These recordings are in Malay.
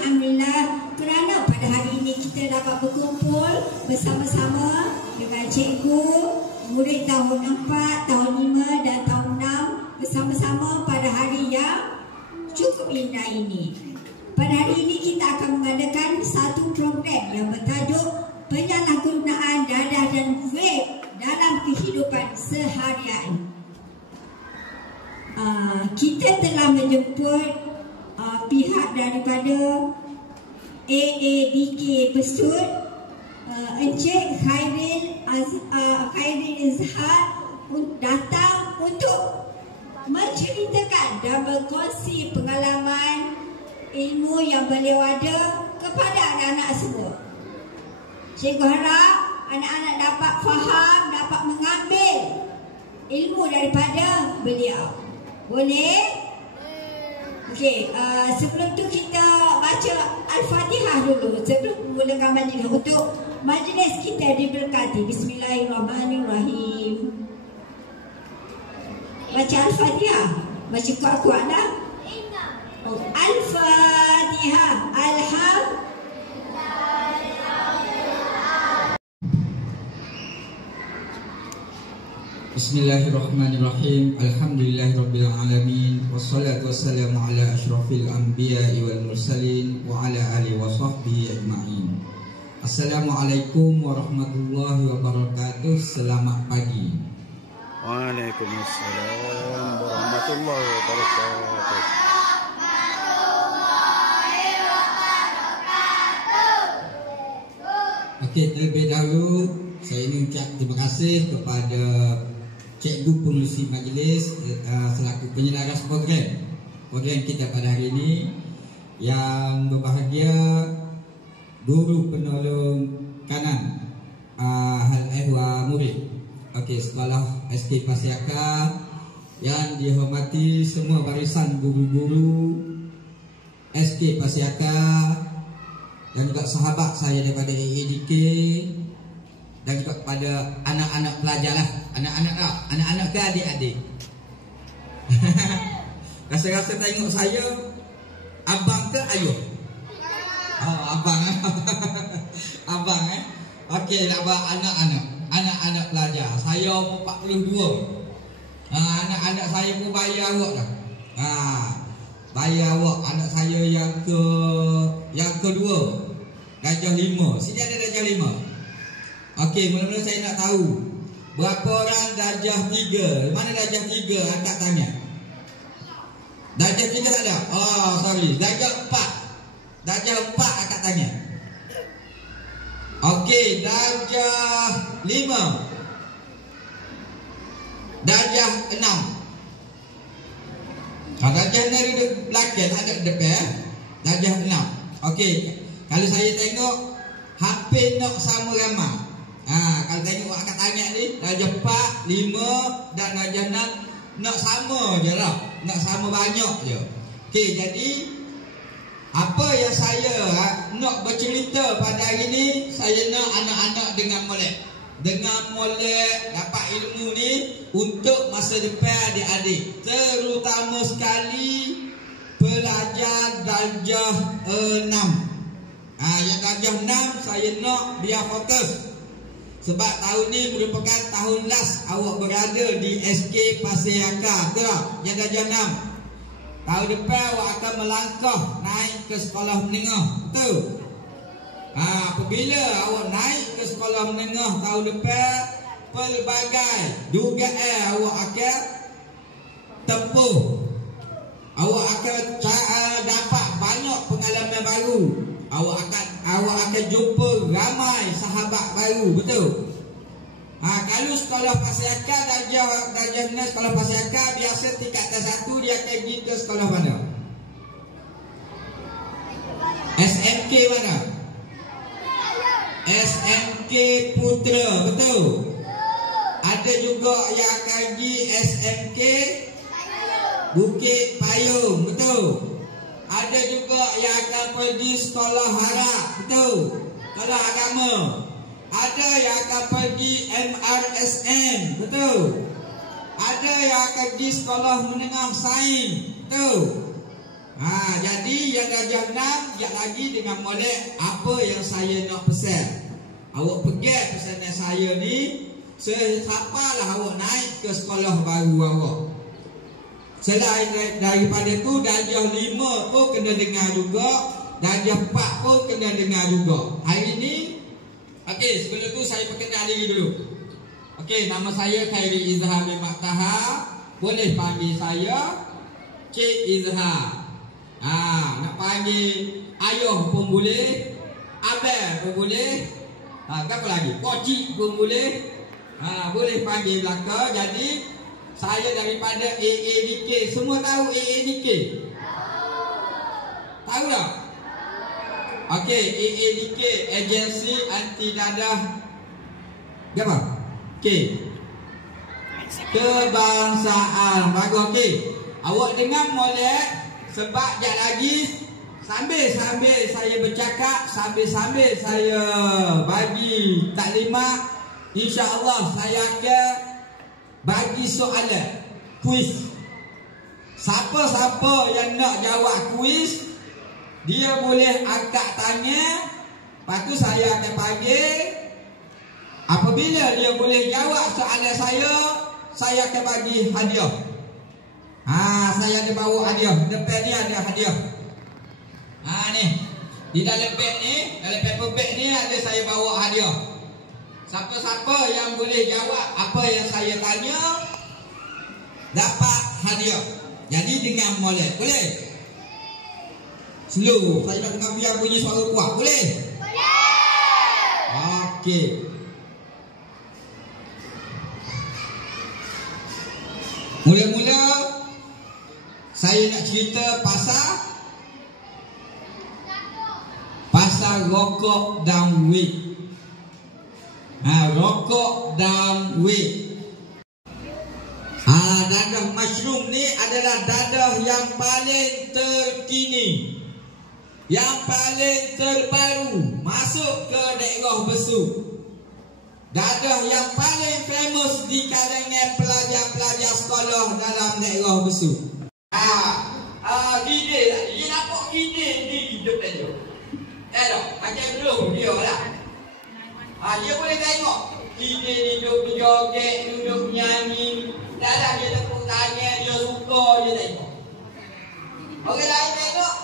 Alhamdulillah kerana pada hari ini kita dapat berkumpul bersama-sama dengan cikgu, murid tahun 4, tahun 5 dan tahun 6 bersama-sama pada hari yang cukup indah ini. Pada hari ini kita akan mengadakan satu program yang bertajuk penyalahgunaan dadah dan vape dalam kehidupan seharian. Kita telah menjemput pihak daripada AADK Besut, Encik Khairil Izhar datang untuk menceritakan dan berkongsi pengalaman ilmu yang beliau ada kepada anak-anak semua. Cikgu harap anak-anak dapat faham, dapat mengambil ilmu daripada beliau. Boleh? Okey, sebelum tu kita baca Al-Fatihah dulu sebelum memulakan majlis. Untuk majlis kita diberkati. Bismillahirrahmanirrahim. Baca Al-Fatihah. Baca kuat-kuat lah. Al-Fatihah. Bismillahirrahmanirrahim. Alhamdulillahirabbil alamin. Wassalatu wassalamu ala asyrafil anbiya'i wal mursalin wa ala alihi wa sahbihi ajma'in. Assalamualaikum warahmatullahi wabarakatuh. Selamat pagi. Waalaikumsalam warahmatullahi wabarakatuh. Okey, terlebih dahulu saya ingin ucap terima kasih kepada Cikgu Pengerusi Majlis selaku penyelaras program kita pada hari ini. Yang berbahagia Guru Penolong Kanan Hal Ehwa Murid Sekolah SK Pasiaka, yang dihormati semua barisan guru-guru SK Pasiaka, dan juga sahabat saya daripada AADK, dan juga kepada anak-anak pelajar lah. Anak-anak ke adik-adik? Rasa-rasa tengok saya abang ke ayuh? Oh, abang. Abang Okey, abang anak-anak pelajar. Saya 42. Anak-anak saya pun bayar awak dah. Bayar awak anak saya yang kedua. Darjah 5. Sini ada darjah 5. Okey, mula-mula saya nak tahu berapa orang darjah 3? Mana darjah 3? Angkat tangan. Darjah 3 tak ada? Oh, sorry. Darjah 4. Darjah 4 angkat tangan. Okey, darjah 5. Darjah 6. Darjah 6 di belakang, tak ada depan. Darjah 6. Okey, kalau saya tengok hampir nak sama ramai. Kalau tengok angkat tangan ni, darjah 4, 5 dan darjah 6 nak sama je lah. Nak sama banyak je. Okey, jadi apa yang saya nak bercerita pada hari ni, saya nak anak-anak dengan molek dapat ilmu ni untuk masa depan adik-adik, terutama sekali pelajar darjah 6. Yang darjah 6 saya nak biar fokus. Sebab tahun ni merupakan tahun last awak berada di SK Pasiaka, betul tak? Yang darjah 6. Tahun depan awak akan melangkah naik ke sekolah menengah, betul? Apabila awak naik ke sekolah menengah tahun depan, pelbagai dugaan awak akan tempuh. Awak akan dapat banyak pengalaman baru. Awak akan jumpa ramai sahabat baru, betul? Kalau sekolah Pasiaka darjah 6 sekolah Pasiaka biasa tingkatan 1 dia akan pergi ke sekolah mana? SMK mana? SMK Putra, betul? Ada juga yang akan pergi SMK Bukit Payung, betul? Ada juga yang akan pergi sekolah harap, betul? Sekolah agama. Ada yang akan pergi MRSM, betul? Ada yang akan pergi sekolah menengah sains, betul? Jadi yang darjah 6 sekejap lagi dengan molek apa yang saya nak pesan. Awak pegang pesanan saya ni, siapalah awak naik ke sekolah baru awak. Selain daripada tu, darjah 5 pun kena dengar juga, darjah 4 pun kena dengar juga. Hari ni, okey, sebelum tu saya perkenal diri dulu. Okey, nama saya Khairi Izhar bin Maktaha. Boleh panggil saya Cik Izhar. Nak panggil ayah pun boleh, abang pun boleh, apa lagi, pocik pun boleh. Boleh panggil belaka. Jadi saya daripada AADK. Semua tahu AADK? Tahu tak? Okey, AADK, Agensi Anti Dadah apa? Okey, kebangsaan. Bagus. Okey, awak dengar molek. Sebab sekejap lagi sambil saya bercakap, sambil saya bagi taklimat, insya-Allah saya akan bagi soalan kuis. Siapa-siapa yang nak jawab kuis, dia boleh angkat tangan. Lepas tu saya akan panggil. Apabila dia boleh jawab soalan saya akan bagi hadiah. Saya ada bawa hadiah. Depan ni ada hadiah. Ni. Di dalam beg ni, dalam paper bag ni ada saya bawa hadiah. Siapa-siapa yang boleh jawab apa yang saya tanya dapat hadiah. Jadi dengan molek. Boleh? Slow. Saya nak dengar biar bunyi suara kuat. Boleh? Boleh. Okey. Mula-mula saya nak cerita pasal rokok dan weed. Rokok dan weed. Dadah mushroom ni adalah dadah yang paling terkini, yang paling terbaru masuk ke daerah Besu. Dadah yang paling famous di kalangan pelajar-pelajar sekolah dalam daerah Besu. Gide lah. Dia nampak gide di depan dia. Macam belum dia lah. Dia boleh tengok gide ni duduk berjoget, duduk nyanyi. Dalam dia tepuk tangan, dia suka, dia tengok. Orang lain tengok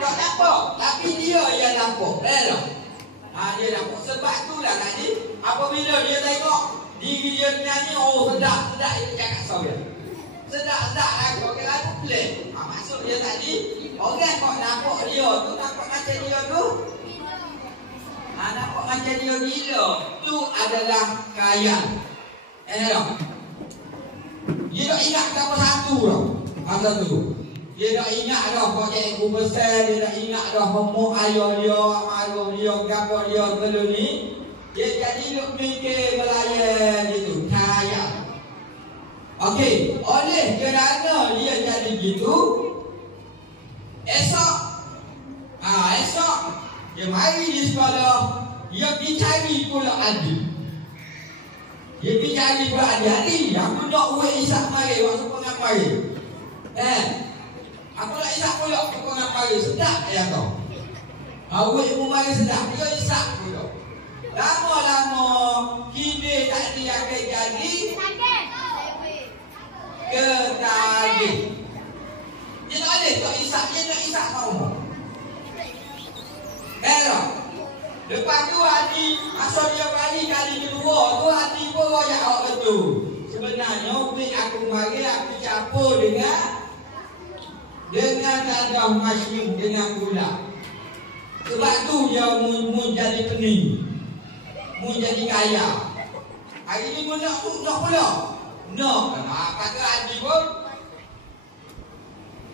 tak nampak, tapi dia yang nampak. Dia nampak. Sebab tu lah tadi, apabila dia tengok diri dia nyanyi, sedap dia cakap saya. Sedap lah, orang lain pelik. Maksud dia tadi, orang kok nampak dia tu, nampak macam dia tu, nampak macam dia gila. Tu adalah kaya. Dia tak ingat apa satu lah. Masa tu dia tak ingat dah kau cikgu besar. Dia tak ingat dah homo ayah dia, maruh dia, gapa dia dulu ni. Dia jadi duk fikir melayan gitu. Kaya. Okey, oleh kerana dia jadi gitu, esok dia mari di sekolah, dia pergi cari pula adik. Dia pergi cari pula adik. Aku nak buat isap mari, waktu pengat mari. Aku nak isap pula, aku pengat mari. Sedap ya kau. Buat ilmu mari sedap, dia isap pula. Lama-lama, kini tak dia akan jadi ketagih. Dia tak ada tak isap, dia nak isap mau. Lepas tu hati, asal dia balik kali kedua tu hati pun royak awak betul. Sebenarnya aku mari aku campur dengan dadah mushroom dengan gula. Sebab tu dia mu jadi pening, mu jadi kaya. Hari ni mu nak pula. Nak kata Haji pun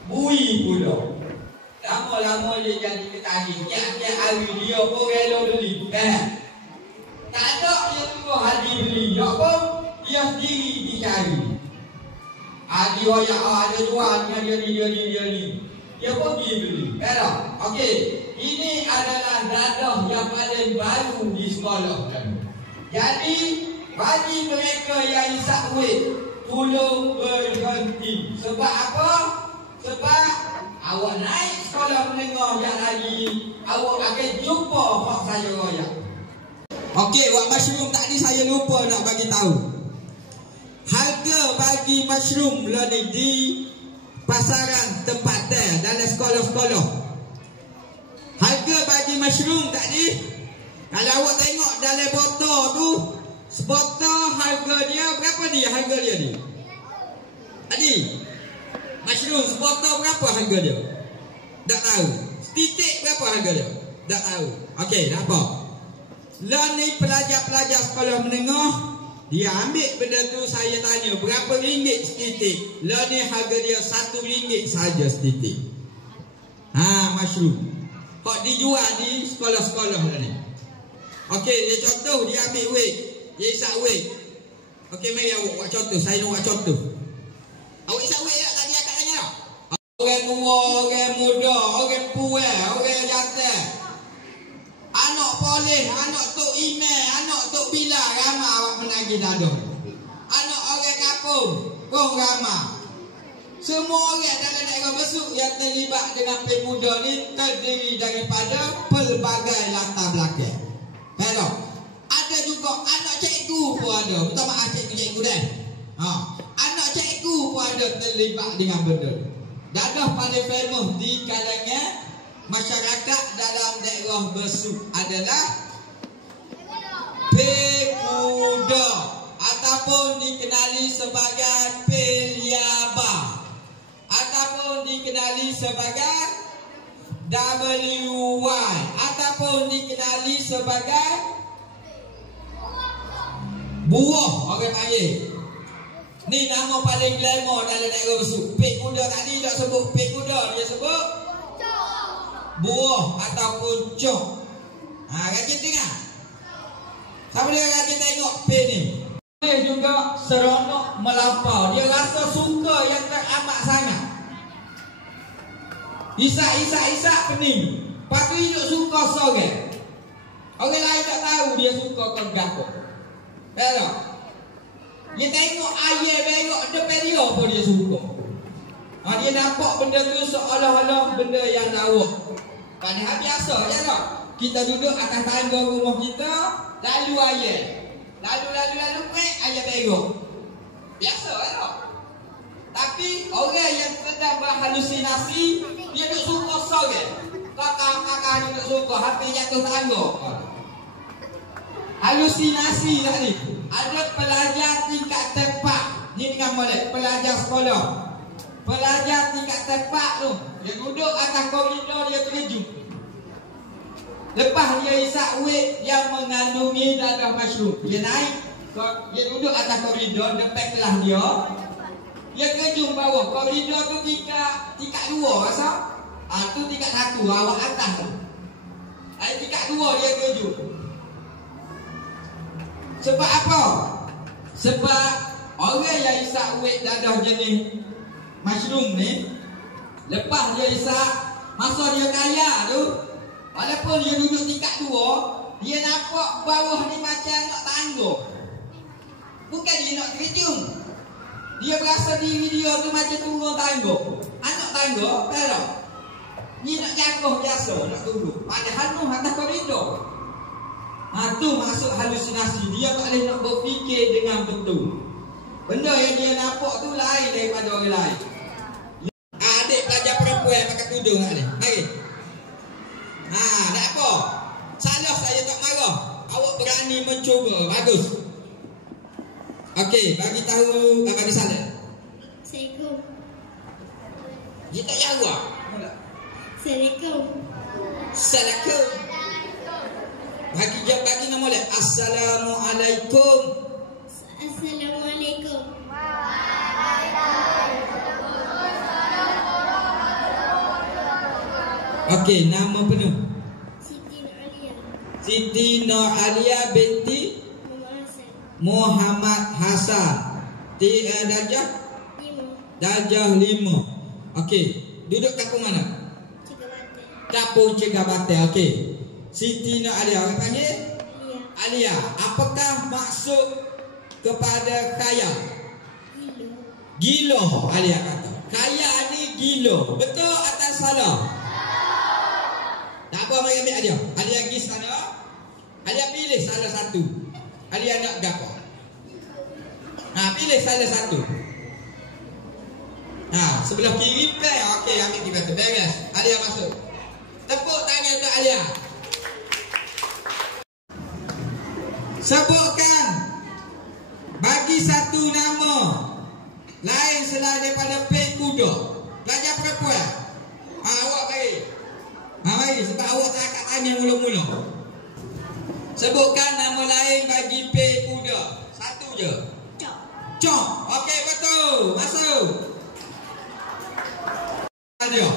bui pula. Lama-lama dia jadi ketagih. Tiap-tiap hari dia pun rela beli. Tak ada dia tunggu Haji beli. Dia pun dia sendiri dicari. Haji royak ada jual dengan dia ni. Dia pun pergi beli. Okey, ini adalah dadah yang paling baru di sekolah. Jadi bagi mereka yang isap wet, tolong berhenti. Sebab apa? Sebab Awak naik sekolah menengah yang lagi, awak akan jumpa hak saya royak. Okey, wak mushroom tadi saya lupa nak bagi tahu. Harga bagi mushroom lah ni di pasaran tempatan dalam sekolah-sekolah. Harga bagi mushroom tadi, kalau awak tengok dalam botol tu, sebotol harga dia berapa dia harga dia ni? Tadi mushroom sebotol berapa harga dia? Tak tahu. Setitik berapa harga dia? Tak tahu. Okey, tak apa. Lah ni pelajar-pelajar sekolah menengah, dia ambil benda tu, saya tanya berapa ringgit setitik. Lah ni harga dia RM1 saja setitik. Mushroom. Kok dijual di sekolah-sekolah lah ni. Okey, dia contoh, dia ambil weight. Dia isap weight. Okey, mari awak buat contoh. Saya nak buat contoh. Awak isap weight tak tadi akak tanya? Orang tua, orang muda, orang puan, orang jantan, anak polis, anak tok email, anak tok bila, ramai awak menagih dadah. Anak orang kampung pun ramai. Semua orang dalam daerah besuk yang terlibat dengan pemuda ni terdiri daripada pelbagai latar belakang. Hello. Ada juga anak cikgu pun ada. Minta maaf cikgu-cikgu dah. Anak cikgu pun ada terlibat dengan benda. Dadah paling famous di kalangan masyarakat dalam daerah besuk adalah pemuda ataupun dikenali sebagai peliaba ataupun dikenali sebagai WY ataupun dikenali sebagai buah orang panggil. Ni nama paling glamour dalam daerah besuk. Pek muda tadi tak sebut pek muda, dia sebut buah ataupun cok. Rajin tengok. Siapa dia rajin tengok pek ni? Dia juga seronok melampau. Dia rasa suka yang teramat sangat. Isak pening. Lepas tu hidup suka sorang. Orang lain tak tahu dia suka ke gapo. Tengok. Dia tengok ayah berok depan dia pun dia suka. Dia nampak benda tu seolah-olah benda yang lawak. Padahal biasa je tak? Kita duduk atas tangga rumah kita, lalu ayah. Lalu ayah berok. Biasa je tak? Tapi orang yang sedang berhalusinasi, dia duduk suka sorang. Kakak duduk suka, hampir jatuh tangga. Halusinasi tadi. Ada pelajar tingkat tempat. Ni dengan molek pelajar sekolah. Pelajar tingkat tempat tu, dia duduk atas koridor, dia terkejut. Lepas dia isap weight yang mengandungi dadah mushroom, dia naik, dia duduk atas koridor depan kelas dia. Dia terkejut bawah. Koridor tu tingkat 2 rasa. Tu tingkat 1, awak atas tu. Tingkat 2 dia terkejut. Sebab apa? Sebab orang yang isap weight dadah jenis mushroom ni, lepas dia isap, masa dia kaya tu, walaupun dia duduk tingkat 2, dia nampak bawah ni macam nak tangga. Bukan dia nak terjun. Dia berasa diri dia tu macam turun tangga. Anak tangga, tak. Dia nak jatuh biasa, nak turun. Padahal tu atas koridor. Tu masuk halusinasi. Dia tak boleh nak berfikir dengan betul. Benda yang dia nampak tu lain daripada orang lain. Adik pelajar perempuan pakai tudung ni. Mari. Tak apa. Salah saya tak marah. Awak berani mencuba. Bagus. Okey, bagi tahu bagi salah. Assalamualaikum. Dia tak jawab. Assalamualaikum. Assalamualaikum. Bagi nama dia. Assalamualaikum. Assalamualaikum. Okey, nama penuh. Siti Nuralia. Siti Nuralia binti Muhammad Hasan. Darjah 5. Darjah 5. Okey, duduk kampung mana? Cegabate. Kampung Cegabate. Okey. Siti Nuralia, orang panggil Alia. Apakah maksud kepada kaya? Gilo. Alia kata. Kaya ni gilo. Betul atas salah? Tak apa, mari ambil Alia. Alia pergi sana. Alia pilih salah satu. Alia nak gapo? Pilih salah satu. Sebelah kiri play. Okey, ambil kita tu. Beres. Alia masuk. Tepuk tangan untuk Alia. Sebutkan bagi satu nama lain selain daripada Pei Kuda. Pelajar perempuan. Awak bagi. Mari sebab awak tak akan tanya mula-mula. Sebutkan nama lain bagi Pei Kuda. Satu je. Cok. Okey, betul. Masuk. Ada.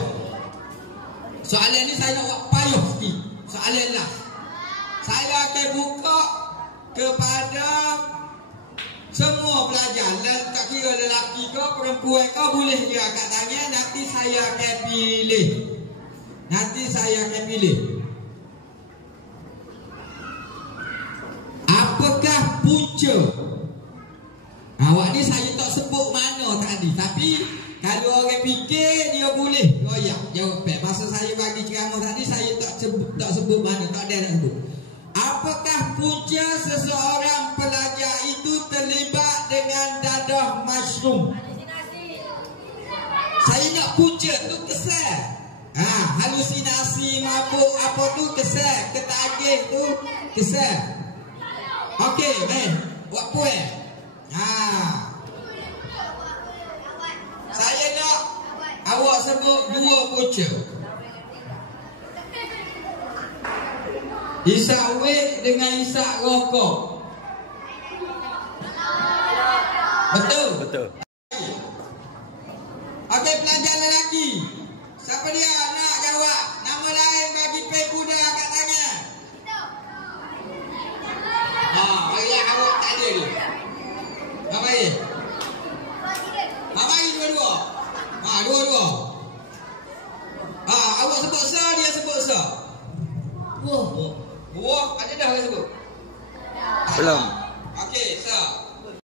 Soalan ni saya nak buat payah sikit. Soalan lah. Saya akan buka kepada semua pelajar. Tak kira lelaki ke perempuan ke, boleh je angkat tangan. Nanti saya akan pilih. Apakah punca? Awak ni saya tak sebut mana tadi, tapi kalau orang fikir dia boleh royak jawapan. Masa saya bagi ceramah tadi saya tak sebut mana, tak ada nak sebut. Apakah punca seseorang pelajar itu terlibat dengan dadah mushroom? Saya nak punca tu kesal. Halusinasi, mabuk apa tu kesal, ketagih tu kesal. Okey, men, buat puan. Saya nak awak sebut dua punca. Isap wek dengan isap rokok. Betul? Betul. Okey, pelajar lelaki. Siapa dia nak jawab? Nama lain bagi Pei Kuda, angkat tangan. Marilah awak tak ada ni. Mari. Mari dua-dua. Dua-dua. Awak sebut sa, dia sebut sa. Wah, ada dah orang sebut? Belum. Okey, sa.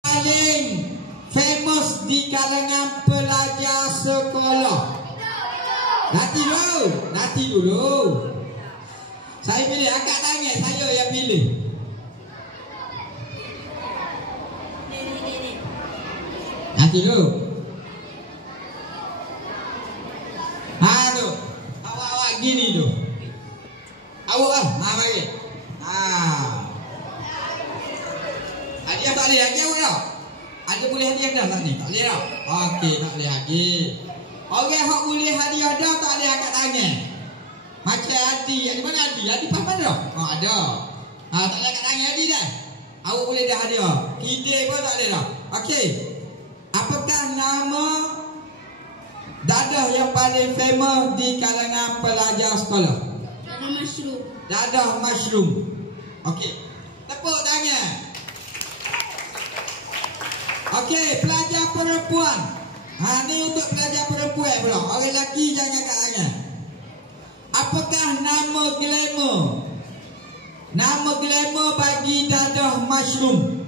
Paling famous di kalangan pelajar sekolah. Nanti dulu. Saya pilih, angkat tangan, saya yang pilih. Nanti dulu. Tu. Awak gini tu. Awak lah. Mari. Hadiah tak boleh lagi awak tau. Ada boleh hadiah dah tak ni? Tak boleh tau. Okey, tak boleh lagi. Orang yang boleh hadiah dah tak boleh angkat tangan. Macam Adi. Di mana Adi? Adi faham dah? Ada. Tak boleh angkat tangan Adi dah. Awak boleh dah hadiah. Kidai pun tak boleh dah. Okey. Apakah nama dadah yang paling famous di kalangan pelajar sekolah? Dadah mushroom. Okey. Tepuk tangan. Okey, pelajar perempuan. Ni untuk pelajar perempuan pula. Orang lelaki jangan angkat tangan. Apakah nama glamour? Nama glamour bagi dadah mushroom.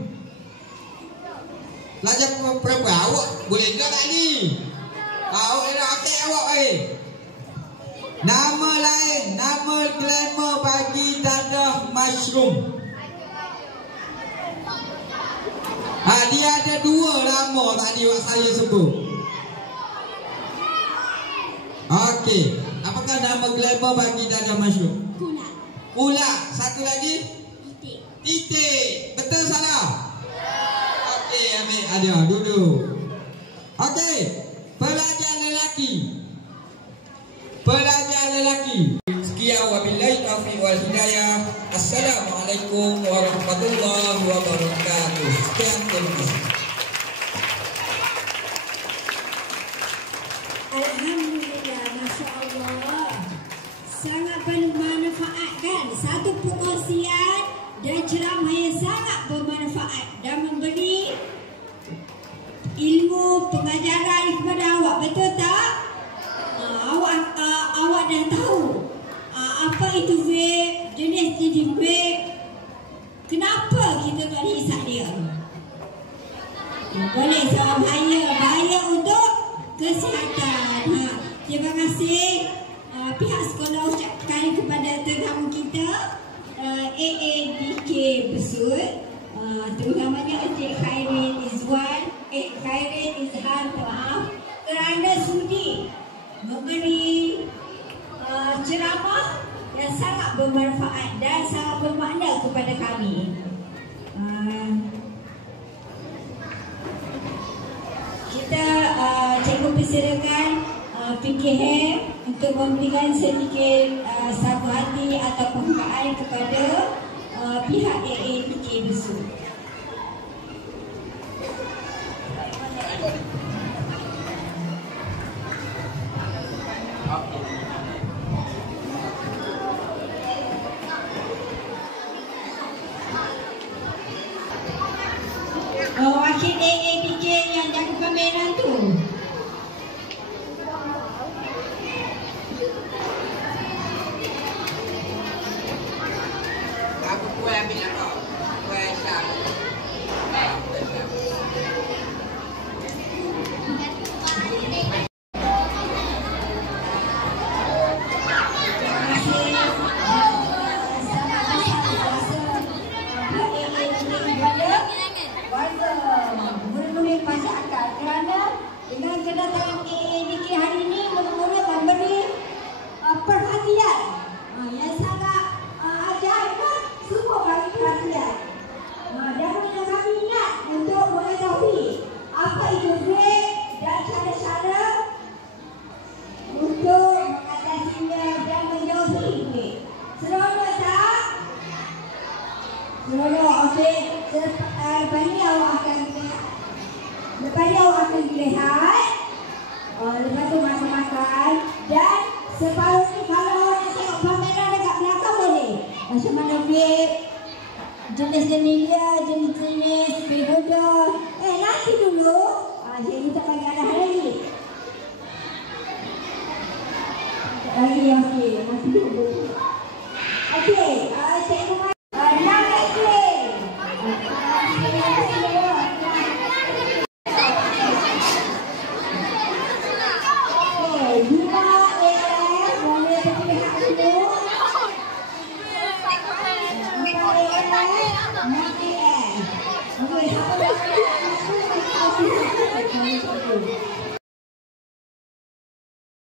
Pelajar perempuan, awak boleh juga tak ni? Awak nak akak awak nama lain, nama glamour bagi dadah mushroom. Dia ada dua nama tadi yang saya sebut. Okey, apakah nama glamour bagi dadah mushroom? Ulat. Satu lagi? Titik. Betul salah? Okey, ambil ada duduk. Okey, pelajar lelaki. Sekian wabillahi taufiq wal hidayah. Assalamualaikum warahmatullahi wabarakatuh. Sekian, terima kasih. Alhamdulillah, Masya Allah. Sangat bermanfaat kan? Satu perkongsian dan ceramah yang sangat bermanfaat dan memberi ilmu pengajaran kepada awak. Betul tak? Awak dah tahu apa itu vape, jenis vape, kenapa kita tak hisap dia. Boleh sebab bahaya untuk kesihatan. Terima kasih pihak sekolah ucapkan kepada tetamu kita AADK Besut, terutamanya Encik Khairin Izhan kerana sudi memberi ceramah yang sangat bermanfaat dan sangat bermakna kepada kami. Kita cikgu persilakan PKH untuk memberikan sedikit sabu hati atau penghargaan kepada pihak AADK Besut. Wakil AADK yang jaga kamera tu. Aku kuih ambil apa? Kuih syar. Dengan kedatangan AADK hari ini mula-mula memberi perhatian yang sangat ajaib, semua bagi perhatian. Dan kami ingat untuk mengetahui apa itu grade dan cara-cara untuk mengatasinya dan menjauhi grade. Seronok tak? Seronok, okey. Lepas ni awak akan lihat, lepas tu makan-makan, dan separuh ni kalau nak tengok kamera dekat belakang boleh. Macam mana vape, jenis-jenis dia, jenis-jenis pagoda. Nanti dulu, jadi tak bagi arahan lagi. Okey, nanti dulu. Okey, cikgu nak play.